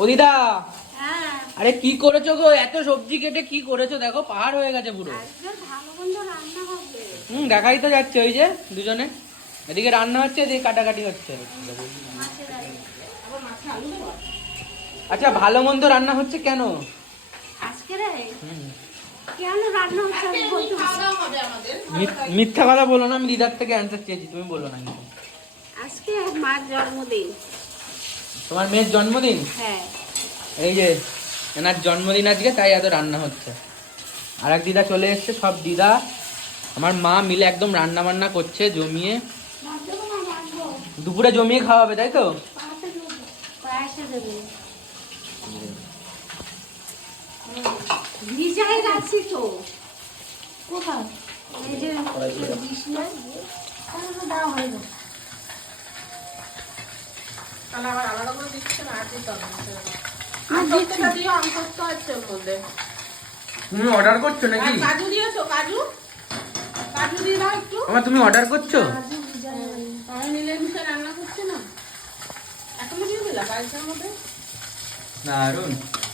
ও দিদা, হ্যাঁ, আরে কি করেছো গো? এত সবজি কেটে কি করেছো? দেখো পাহাড় হয়ে গেছে পুরো। আজকে ভালো মন্দ রান্না হবে। দেখাই তো যাচ্ছে ওই যে দুজনে এদিকে রান্না হচ্ছে, এদিকে কাটাকাটি হচ্ছে। মাছের আলু। আবার মাছে আলু দেবো? আচ্ছা, ভালো মন্দ রান্না হচ্ছে কেন? আজকে রে কেন রান্না হচ্ছে আমি বলতে পারছি না। মিথ্যা কথা বলো না, আমি দিদার থেকে অ্যান্সার চেয়েছি, তুমি বলো না কিন্তু। আজকে মার জন্মদিন। তোমার মেয়ের জন্মদিন? হ্যাঁ, এই যে এনার জন্মদিন আজকে, তাই এত রান্না হচ্ছে। আর এক দিদা চলে এসছে, সব দিদা আমার মা মিলে একদম রান্না বান্না করছে জমিয়ে। দুপুরে জমিয়ে খাওয়া হবে, তাই তো? পায়েসে দেবে। ভিজাই রাখছি তো। কোথায়? এই যে দিস না। তাহলে তো দেওয়া হয়ে যাবে। তাহলে আবার আলাদা করে দিচ্ছে না, আর দিতে হবে না। আর সত্যটা দিও, আমি সত্য হচ্ছে ওর মধ্যে। তুমি অর্ডার করছো নাকি? আর কাজু দিয়েছো? কাজু কাজু দিয়ে দাও একটু। আমার তুমি অর্ডার করছো? আমি মিলেমিশে রান্না করছি না। এখনো দিয়ে দিলা পায়েসের মধ্যে? দারুন।